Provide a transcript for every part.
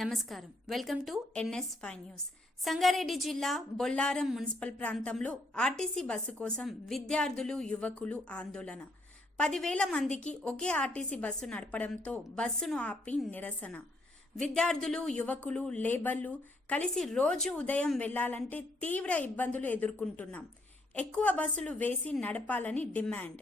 నమస్కారం. Welcome to NS5 news. Sangareddy జిల్లా Bollaram municipal ప్రాంతంలో ఆర్టీసీ బస్సు కోసం విద్యార్థులు, యువకులు ఆందోళన. 10,000 మందికి ఒకే ఆర్టీసీ బస్సు నడపడంతో బస్సును ఆపి నిరసన. విద్యార్థులు, యువకులు, లేబర్లు కలిసి రోజు ఉదయం వెళ్లాలంటే తీవ్ర ఇబ్బందులు ఎదుర్కొంటున్నాం. ఎక్కువ బస్సులు వేసి నడపాలని డిమాండ్.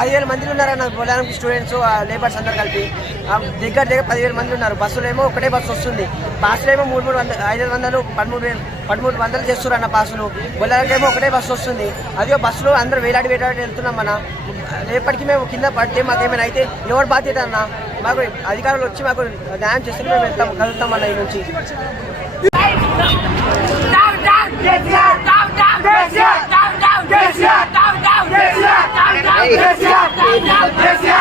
పదివేల మంది ఉన్నారన్న బొల్లారం స్టూడెంట్స్, లేబర్స్ అందరు కలిపి దగ్గర 10,000 మంది ఉన్నారు. బస్సులు ఏమో ఒకటే బస్సు వస్తుంది. పాసులు ఏమో 500 1300 చేస్తున్నారు అన్న పాసులు. బొల్లారంకేమో ఒకటే బస్సు వస్తుంది. అదే బస్సులో అందరూ వేలాడి వెళ్తున్నాం. మన రేపటికి మేము కింద పడితే మాకేమైనా అయితే ఎవరు బాధ్యత అన్న? మాకు అధికారులు వచ్చి మాకు న్యాయం చేస్తే మేము వెళ్తాం, కలుగుతాం అన్న. ఈ నుంచి Yes,